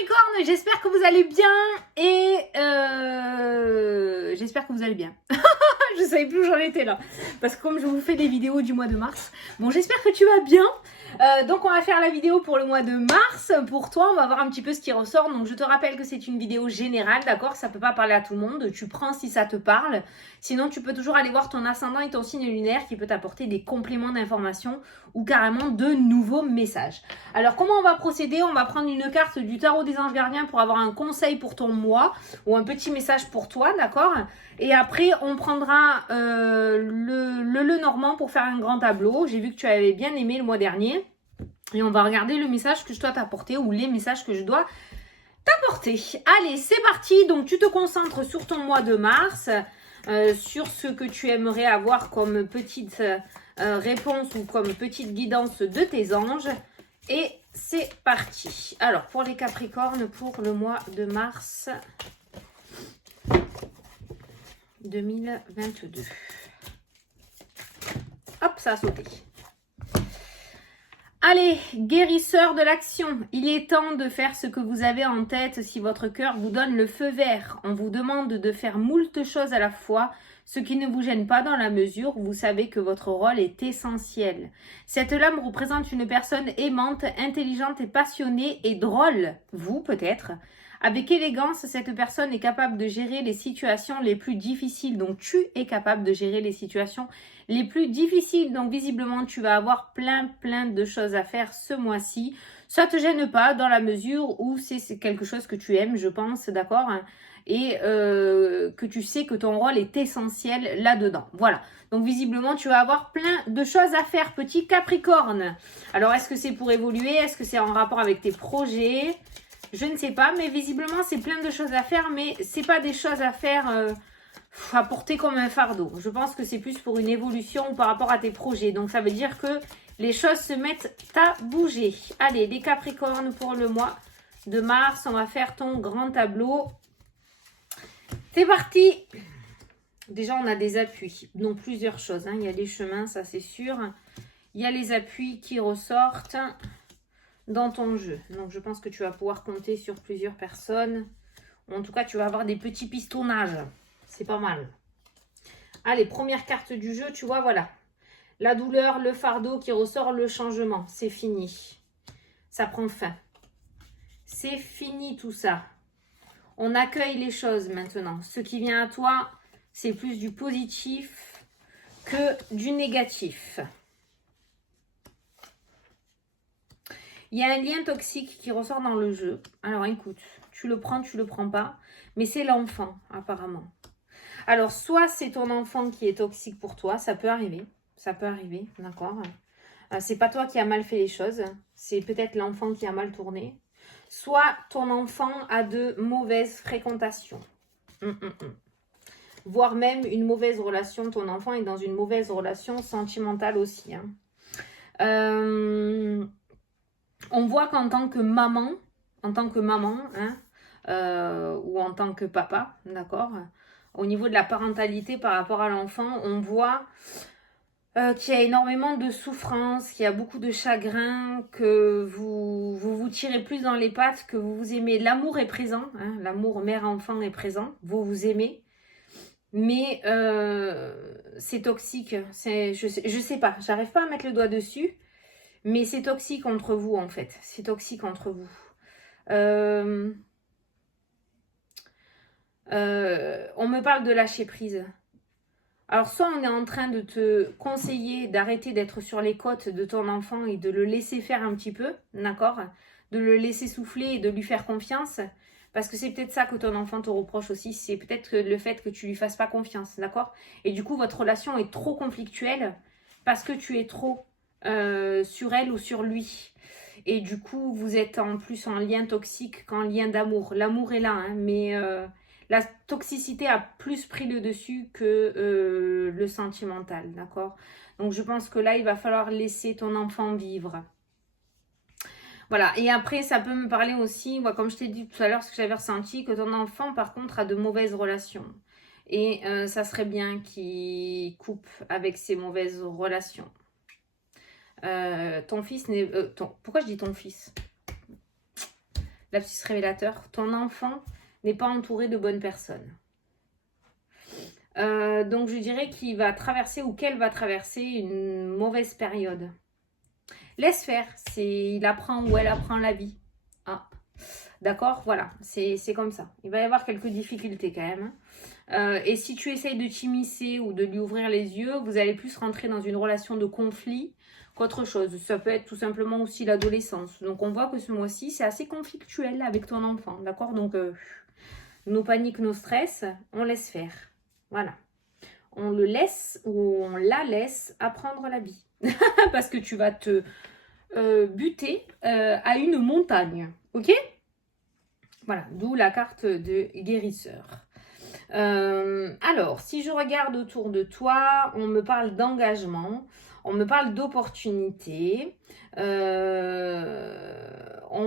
Capricorne, j'espère que vous allez bien et j'espère que vous allez bien. Je savais plus où j'en étais là. Parce que comme je vous fais des vidéos du mois de mars, bon j'espère que tu vas bien. Donc on va faire la vidéo pour le mois de mars. Pour toi, on va voir un petit peu ce qui ressort. Donc je te rappelle que c'est une vidéo générale, d'accord? Ça peut pas parler à tout le monde. Tu prends si ça te parle. Sinon, tu peux toujours aller voir ton ascendant et ton signe lunaire qui peut t'apporter des compléments d'informations ou carrément de nouveaux messages. Alors comment on va procéder? On va prendre une carte du tarot des anges gardiens pour avoir un conseil pour ton mois ou un petit message pour toi, d'accord? Et après, on prendra le Normand pour faire un grand tableau. J'ai vu que tu avais bien aimé le mois dernier. Et on va regarder le message que je dois t'apporter ou les messages que je dois t'apporter. Allez, c'est parti. Donc, tu te concentres sur ton mois de mars, sur ce que tu aimerais avoir comme petite réponse ou comme petite guidance de tes anges. Et c'est parti. Alors, pour les Capricornes, pour le mois de mars 2022. Hop, ça a sauté. Allez, guérisseur de l'action, il est temps de faire ce que vous avez en tête si votre cœur vous donne le feu vert. On vous demande de faire moult choses à la fois, ce qui ne vous gêne pas dans la mesure où vous savez que votre rôle est essentiel. Cette lame représente une personne aimante, intelligente et passionnée et drôle, vous peut-être. Avec élégance, cette personne est capable de gérer les situations les plus difficiles. Donc, tu es capable de gérer les situations les plus difficiles. Donc, visiblement, tu vas avoir plein de choses à faire ce mois-ci. Ça te gêne pas dans la mesure où c'est quelque chose que tu aimes, je pense, d'accord? Et que tu sais que ton rôle est essentiel là-dedans. Voilà. Donc, visiblement, tu vas avoir plein de choses à faire, petit Capricorne. Alors, est-ce que c'est pour évoluer? Est-ce que c'est en rapport avec tes projets? Je ne sais pas, mais visiblement, c'est plein de choses à faire, mais c'est pas des choses à faire à porter comme un fardeau. Je pense que c'est plus pour une évolution par rapport à tes projets. Donc, ça veut dire que les choses se mettent à bouger. Allez, les Capricornes pour le mois de mars, on va faire ton grand tableau. C'est parti! Déjà, on a des appuis, donc plusieurs choses. Hein. Il y a les chemins, ça c'est sûr. Il y a les appuis qui ressortent dans ton jeu. Donc, je pense que tu vas pouvoir compter sur plusieurs personnes. En tout cas, tu vas avoir des petits pistonnages. C'est pas mal. Allez, première carte du jeu, tu vois, voilà. La douleur, le fardeau qui ressort, le changement. C'est fini. Ça prend fin. C'est fini tout ça. On accueille les choses maintenant. Ce qui vient à toi, c'est plus du positif que du négatif. Il y a un lien toxique qui ressort dans le jeu. Alors écoute, tu le prends pas. Mais c'est l'enfant, apparemment. Alors, soit c'est ton enfant qui est toxique pour toi. Ça peut arriver. Ça peut arriver, d'accord. C'est pas toi qui as mal fait les choses. C'est peut-être l'enfant qui a mal tourné. Soit ton enfant a de mauvaises fréquentations. Voire même une mauvaise relation. Ton enfant est dans une mauvaise relation sentimentale aussi. Hein. On voit qu'en tant que maman, hein, ou en tant que papa, d'accord, au niveau de la parentalité par rapport à l'enfant, on voit qu'il y a énormément de souffrance, qu'il y a beaucoup de chagrin, que vous tirez plus dans les pattes, que vous vous aimez. L'amour est présent, hein, l'amour mère-enfant est présent, vous vous aimez. Mais c'est toxique, je sais pas, j'arrive pas à mettre le doigt dessus. Mais c'est toxique entre vous, en fait. C'est toxique entre vous. On me parle de lâcher prise. Alors, soit on est en train de te conseiller d'arrêter d'être sur les côtes de ton enfant et de le laisser faire un petit peu, d'accord? De le laisser souffler et de lui faire confiance. Parce que c'est peut-être ça que ton enfant te reproche aussi. C'est peut-être le fait que tu lui fasses pas confiance, d'accord? Et du coup, votre relation est trop conflictuelle parce que tu es trop sur elle ou sur lui. Et du coup, vous êtes en plus en lien toxique qu'en lien d'amour. L'amour est là, hein, mais la toxicité a plus pris le dessus que le sentimental, d'accord? Donc, je pense que là, il va falloir laisser ton enfant vivre. Voilà, et après, ça peut me parler aussi, moi, comme je t'ai dit tout à l'heure, ce que j'avais ressenti, que ton enfant, par contre, a de mauvaises relations. Et ça serait bien qu'il coupe avec ces mauvaises relations. Ton fils n'est... pourquoi je dis ton fils? lapsus révélateur, ton enfant n'est pas entouré de bonnes personnes. Donc je dirais qu'il va traverser ou qu'elle va traverser une mauvaise période. Laisse faire, il apprend ou elle apprend la vie. Ah, d'accord, voilà, c'est comme ça. Il va y avoir quelques difficultés quand même. Et si tu essayes de t'immiscer ou de lui ouvrir les yeux, vous allez plus rentrer dans une relation de conflit qu'autre chose. Ça peut être tout simplement aussi l'adolescence. Donc on voit que ce mois-ci, c'est assez conflictuel avec ton enfant, d'accord? Donc nos paniques, nos stress, on laisse faire. Voilà. On le laisse ou on la laisse apprendre la vie. Parce que tu vas te buter à une montagne. Ok? Voilà, d'où la carte de guérisseur. Alors, si je regarde autour de toi, on me parle d'engagement, on me parle d'opportunité, on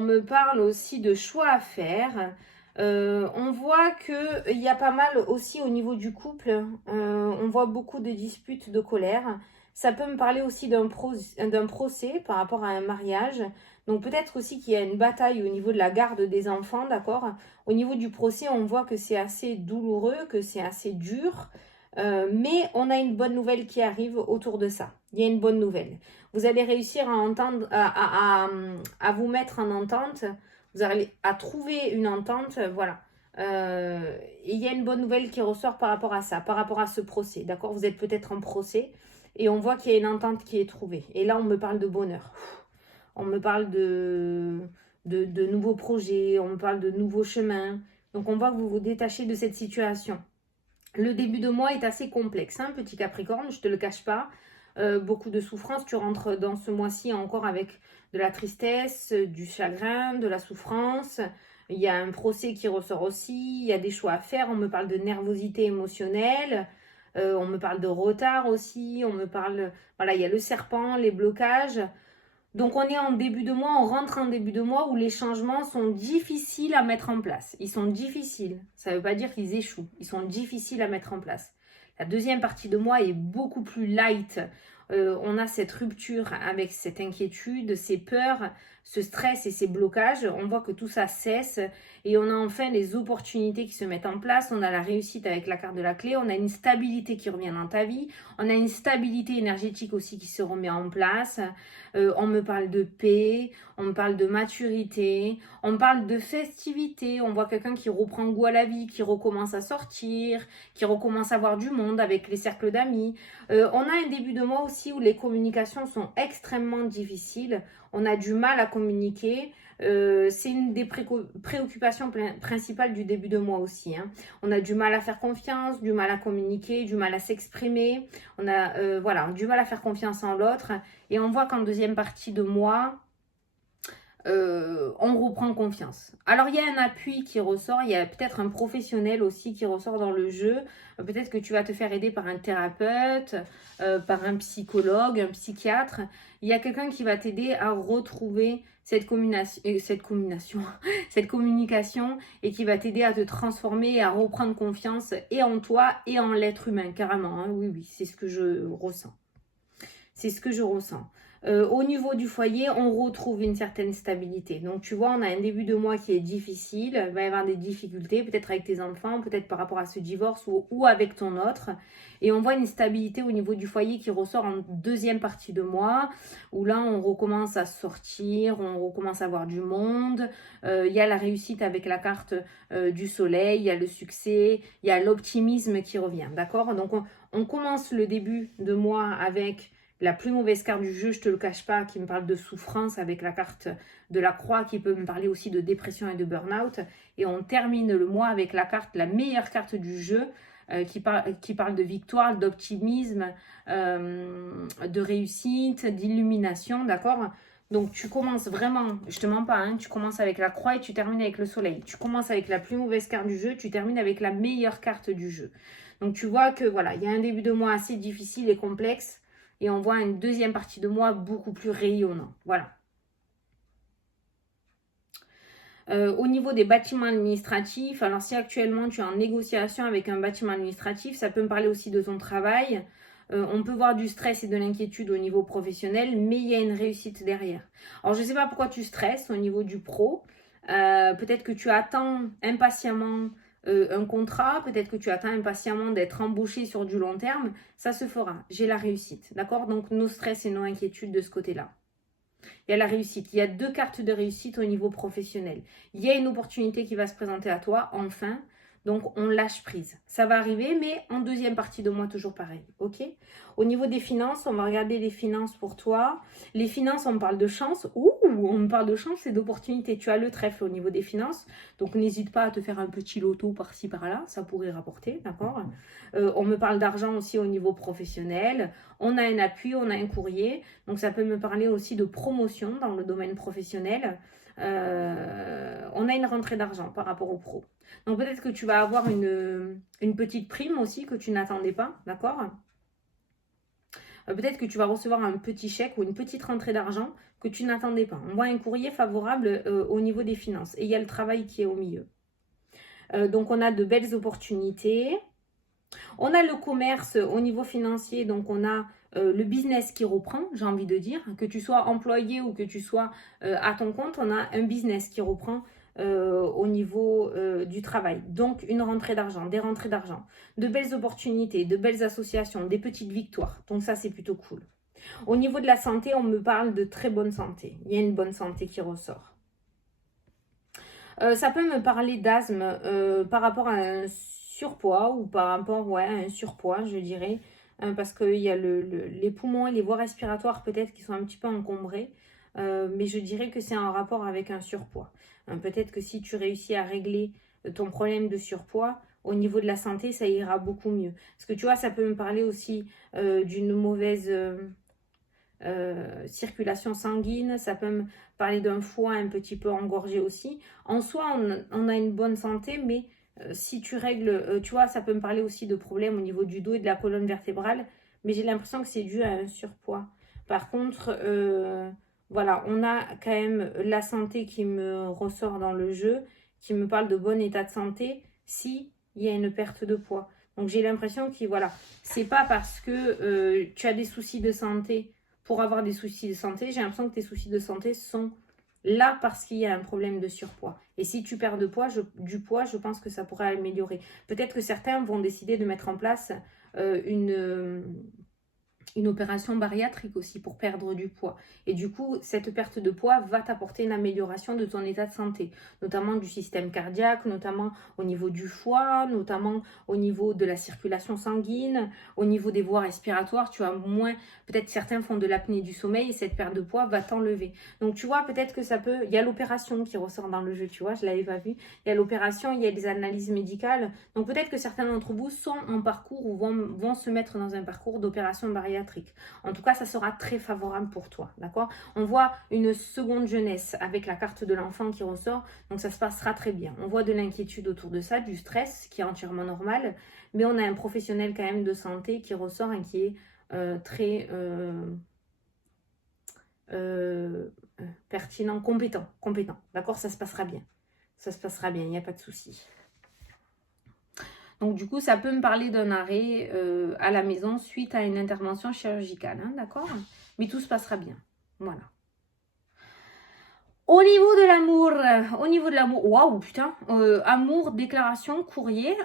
me parle aussi de choix à faire. On voit qu'il y a pas mal aussi au niveau du couple, on voit beaucoup de disputes, de colère. Ça peut me parler aussi d'un procès par rapport à un mariage. Donc peut-être aussi qu'il y a une bataille au niveau de la garde des enfants, d'accord? Au niveau du procès, on voit que c'est assez douloureux, que c'est assez dur. Mais on a une bonne nouvelle qui arrive autour de ça. Il y a une bonne nouvelle. Vous allez réussir à entendre, à vous mettre en entente. Vous allez à trouver une entente, voilà. Et il y a une bonne nouvelle qui ressort par rapport à ça, par rapport à ce procès, d'accord? Vous êtes peut-être en procès et on voit qu'il y a une entente qui est trouvée. Et là, on me parle de bonheur. On me parle de nouveaux projets, on me parle de nouveaux chemins. Donc, on voit que vous vous détachez de cette situation. Le début de mois est assez complexe, hein, petit Capricorne, je ne te le cache pas. Beaucoup de souffrance, tu rentres dans ce mois-ci encore avec de la tristesse, du chagrin, de la souffrance. Il y a un procès qui ressort aussi, il y a des choix à faire. On me parle de nervosité émotionnelle, on me parle de retard aussi, on me parle... Voilà, il y a le serpent, les blocages. Donc on est en début de mois, on rentre en début de mois où les changements sont difficiles à mettre en place. Ils sont difficiles, ça ne veut pas dire qu'ils échouent, ils sont difficiles à mettre en place. La deuxième partie de mois est beaucoup plus light. On a cette rupture avec cette inquiétude, ces peurs, ce stress et ces blocages. On voit que tout ça cesse et on a enfin les opportunités qui se mettent en place. On a la réussite avec la carte de la clé. On a une stabilité qui revient dans ta vie. On a une stabilité énergétique aussi qui se remet en place. On me parle de paix, on me parle de maturité, on me parle de festivité. On voit quelqu'un qui reprend goût à la vie, qui recommence à sortir, qui recommence à voir du monde avec les cercles d'amis. On a un début de mois aussi où les communications sont extrêmement difficiles. On a du mal à communiquer. C'est une des préoccupations principales du début de mois aussi, hein. On a du mal à faire confiance, du mal à communiquer, du mal à s'exprimer. On a voilà, du mal à faire confiance en l'autre. Et on voit qu'en deuxième partie de mois, on reprend confiance. Alors il y a un appui qui ressort, il y a peut-être un professionnel aussi qui ressort dans le jeu. Peut-être que tu vas te faire aider par un thérapeute, par un psychologue, un psychiatre. Il y a quelqu'un qui va t'aider à retrouver cette communication et qui va t'aider à te transformer et à reprendre confiance et en toi et en l'être humain, carrément, hein. Oui, oui, c'est ce que je ressens. C'est ce que je ressens. Au niveau du foyer, on retrouve une certaine stabilité. Donc, tu vois, on a un début de mois qui est difficile. Il va y avoir des difficultés, peut-être avec tes enfants, peut-être par rapport à ce divorce ou avec ton autre. Et on voit une stabilité au niveau du foyer qui ressort en deuxième partie de mois, où là, on recommence à sortir, on recommence à voir du monde. Il y a la réussite avec la carte du soleil, il y a le succès, il y a l'optimisme qui revient. D'accord? Donc, on commence le début de mois avec la plus mauvaise carte du jeu, je ne te le cache pas, qui me parle de souffrance avec la carte de la croix, qui peut me parler aussi de dépression et de burn-out. Et on termine le mois avec la meilleure carte du jeu, qui parle de victoire, d'optimisme, de réussite, d'illumination, d'accord? Donc tu commences vraiment, je te mens pas, hein, tu commences avec la croix et tu termines avec le soleil. Tu commences avec la plus mauvaise carte du jeu, tu termines avec la meilleure carte du jeu. Donc tu vois que voilà, il y a un début de mois assez difficile et complexe. Et on voit une deuxième partie de mois beaucoup plus rayonnant. Voilà. Au niveau des bâtiments administratifs, alors si actuellement tu es en négociation avec un bâtiment administratif, ça peut me parler aussi de ton travail. On peut voir du stress et de l'inquiétude au niveau professionnel, mais il y a une réussite derrière. Alors je ne sais pas pourquoi tu stresses au niveau du pro. Peut-être que tu attends impatiemment un contrat, peut-être que tu attends impatiemment d'être embauché sur du long terme, ça se fera. J'ai la réussite, d'accord? Donc, nos stress et nos inquiétudes de ce côté-là. Il y a la réussite. Il y a 2 cartes de réussite au niveau professionnel. Il y a une opportunité qui va se présenter à toi, enfin. Donc, on lâche prise. Ça va arriver, mais en deuxième partie de mois, toujours pareil. OK? Au niveau des finances, on va regarder les finances pour toi. Les finances, on parle de chance. Ouh, on parle de chance et d'opportunité. Tu as le trèfle au niveau des finances. Donc, n'hésite pas à te faire un petit loto par-ci, par-là. Ça pourrait rapporter, d'accord? On me parle d'argent aussi au niveau professionnel. On a un appui, on a un courrier. Donc, ça peut me parler aussi de promotion dans le domaine professionnel. On a une rentrée d'argent par rapport au pro. Donc, peut-être que tu vas avoir une petite prime aussi que tu n'attendais pas, d'accord? Peut-être que tu vas recevoir un petit chèque ou une petite rentrée d'argent que tu n'attendais pas. On voit un courrier favorable au niveau des finances. Et il y a le travail qui est au milieu. Donc, on a de belles opportunités. On a le commerce au niveau financier, donc on a le business qui reprend, j'ai envie de dire. Que tu sois employé ou que tu sois à ton compte, on a un business qui reprend au niveau du travail. Donc une rentrée d'argent, des rentrées d'argent, de belles opportunités, de belles associations, des petites victoires. Donc ça, c'est plutôt cool. Au niveau de la santé, on me parle de très bonne santé. Il y a une bonne santé qui ressort. Ça peut me parler d'asthme par rapport à un surpoids ou par rapport à un surpoids, je dirais, parce qu'il y a les poumons et les voies respiratoires peut-être qui sont un petit peu encombrés, mais je dirais que c'est en rapport avec un surpoids. Peut-être que si tu réussis à régler ton problème de surpoids, au niveau de la santé, ça ira beaucoup mieux. Parce que tu vois, ça peut me parler aussi d'une mauvaise circulation sanguine, ça peut me parler d'un foie un petit peu engorgé aussi. En soi, on a une bonne santé, mais si tu règles, tu vois, ça peut me parler aussi de problèmes au niveau du dos et de la colonne vertébrale, mais j'ai l'impression que c'est dû à un surpoids. Par contre, voilà, on a quand même la santé qui me ressort dans le jeu, qui me parle de bon état de santé, si il y a une perte de poids. Donc j'ai l'impression que voilà, c'est pas parce que tu as des soucis de santé pour avoir des soucis de santé, j'ai l'impression que tes soucis de santé sont là parce qu'il y a un problème de surpoids. Et si tu perds du poids, je pense que ça pourrait améliorer. Peut-être que certains vont décider de mettre en place une opération bariatrique aussi pour perdre du poids. Et du coup, cette perte de poids va t'apporter une amélioration de ton état de santé, notamment du système cardiaque, notamment au niveau du foie, notamment au niveau de la circulation sanguine, au niveau des voies respiratoires. Tu as moins, peut-être certains font de l'apnée du sommeil et cette perte de poids va t'enlever. Donc tu vois, peut-être que ça peut, il y a l'opération qui ressort dans le jeu, tu vois, je l'avais pas vu. Il y a l'opération, il y a des analyses médicales. Donc peut-être que certains d'entre vous sont en parcours ou vont se mettre dans un parcours d'opération bariatrique. En tout cas, ça sera très favorable pour toi, d'accord? On voit une seconde jeunesse avec la carte de l'enfant qui ressort, donc ça se passera très bien. On voit de l'inquiétude autour de ça, du stress qui est entièrement normal, mais on a un professionnel quand même de santé qui ressort et qui est très pertinent, compétent, d'accord? Ça se passera bien. Ça se passera bien, il n'y a pas de souci. Donc du coup, ça peut me parler d'un arrêt à la maison suite à une intervention chirurgicale, hein, d'accord? Mais tout se passera bien, voilà. Au niveau de l'amour, waouh, putain, amour, déclaration, courrier,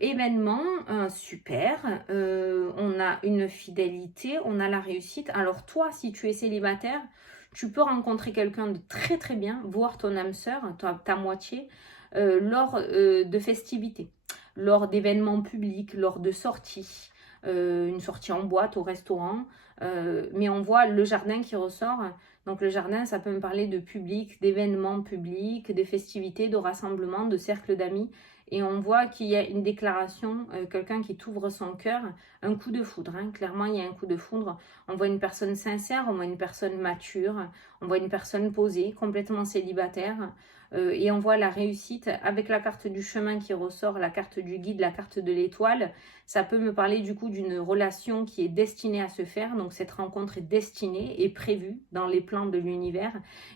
événement, super. On a une fidélité, on a la réussite. Alors toi, si tu es célibataire, tu peux rencontrer quelqu'un de très très bien, voir ton âme sœur, ta moitié, lors de festivités, lors d'événements publics, lors de sorties, une sortie en boîte, au restaurant. Mais on voit le jardin qui ressort. Donc le jardin, ça peut me parler de public, d'événements publics, de festivités, de rassemblements, de cercles d'amis. Et on voit qu'il y a une déclaration, quelqu'un qui t'ouvre son cœur, un coup de foudre. Hein. Clairement, il y a un coup de foudre. On voit une personne sincère, on voit une personne mature, on voit une personne posée, complètement célibataire. Et on voit la réussite avec la carte du chemin qui ressort, la carte du guide, la carte de l'étoile. Ça peut me parler du coup d'une relation qui est destinée à se faire. Donc cette rencontre est destinée et prévue dans les plans de l'univers.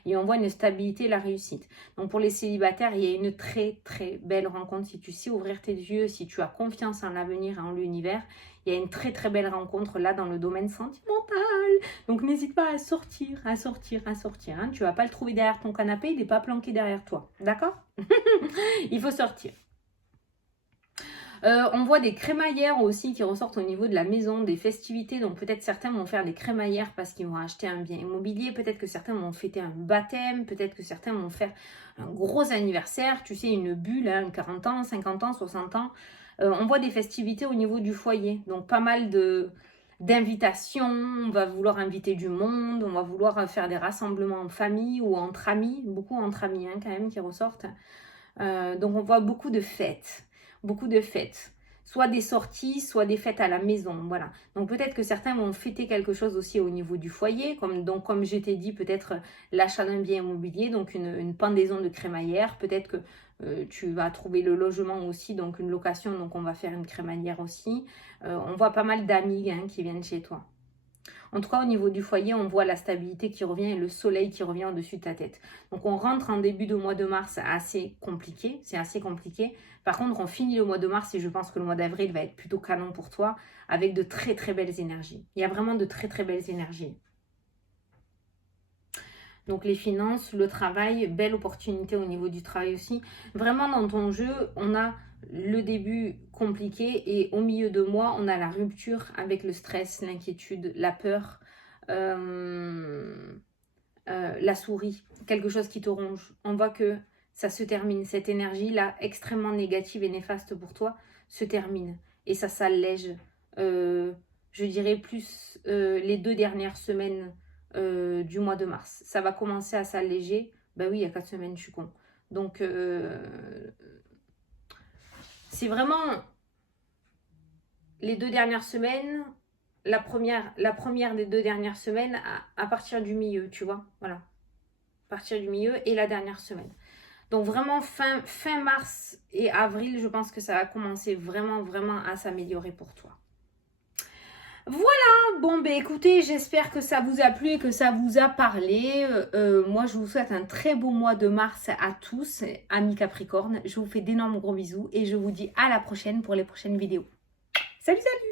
Et on voit une stabilité, la réussite. Donc pour les célibataires, il y a une très très belle rencontre si tu sais ouvrir tes yeux, si tu as confiance en l'avenir et en l'univers, il y a une très très belle rencontre là dans le domaine sentimental. Donc n'hésite pas à sortir, à sortir, à sortir. Hein. Tu ne vas pas le trouver derrière ton canapé, il n'est pas planqué derrière toi. D'accord? Il faut sortir. On voit des crémaillères aussi qui ressortent au niveau de la maison, des festivités. Donc peut-être certains vont faire des crémaillères parce qu'ils vont acheter un bien immobilier. Peut-être que certains vont fêter un baptême. Peut-être que certains vont faire un gros anniversaire. Tu sais, une bulle, hein, 40 ans, 50 ans, 60 ans. On voit des festivités au niveau du foyer. Donc pas mal d'invitations. On va vouloir inviter du monde. On va vouloir faire des rassemblements en famille ou entre amis. Beaucoup entre amis hein, quand même qui ressortent. Donc on voit beaucoup de fêtes. Beaucoup de fêtes, soit des sorties, soit des fêtes à la maison, voilà. Donc peut-être que certains vont fêter quelque chose aussi au niveau du foyer, comme je t'ai dit, peut-être l'achat d'un bien immobilier, donc une pendaison de crémaillère, peut-être que tu vas trouver le logement aussi, donc une location, donc on va faire une crémaillère aussi. On voit pas mal d'amis hein, qui viennent chez toi. En tout cas, au niveau du foyer, on voit la stabilité qui revient et le soleil qui revient au-dessus de ta tête. Donc, on rentre en début de mois de mars assez compliqué. C'est assez compliqué. Par contre, on finit le mois de mars et je pense que le mois d'avril va être plutôt canon pour toi avec de très, très belles énergies. Il y a vraiment de très, très belles énergies. Donc, les finances, le travail, belle opportunité au niveau du travail aussi. Vraiment, dans ton jeu, on a le début compliqué et au milieu de mois, on a la rupture avec le stress, l'inquiétude, la peur, la souris, quelque chose qui te ronge. On voit que ça se termine. Cette énergie-là, extrêmement négative et néfaste pour toi, se termine. Et ça s'allège. Je dirais plus les 2 dernières semaines du mois de mars. Ça va commencer à s'alléger. Ben oui, il y a 4 semaines, je suis con. Donc, c'est vraiment les 2 dernières semaines, la première des 2 dernières semaines à partir du milieu, tu vois. Voilà. À partir du milieu et la dernière semaine. Donc vraiment fin mars et avril, je pense que ça va commencer vraiment à s'améliorer pour toi. Voilà, bon ben écoutez, j'espère que ça vous a plu et que ça vous a parlé. Moi je vous souhaite un très beau mois de mars à tous, amis Capricorne. Je vous fais d'énormes gros bisous et je vous dis à la prochaine pour les prochaines vidéos. Salut, salut!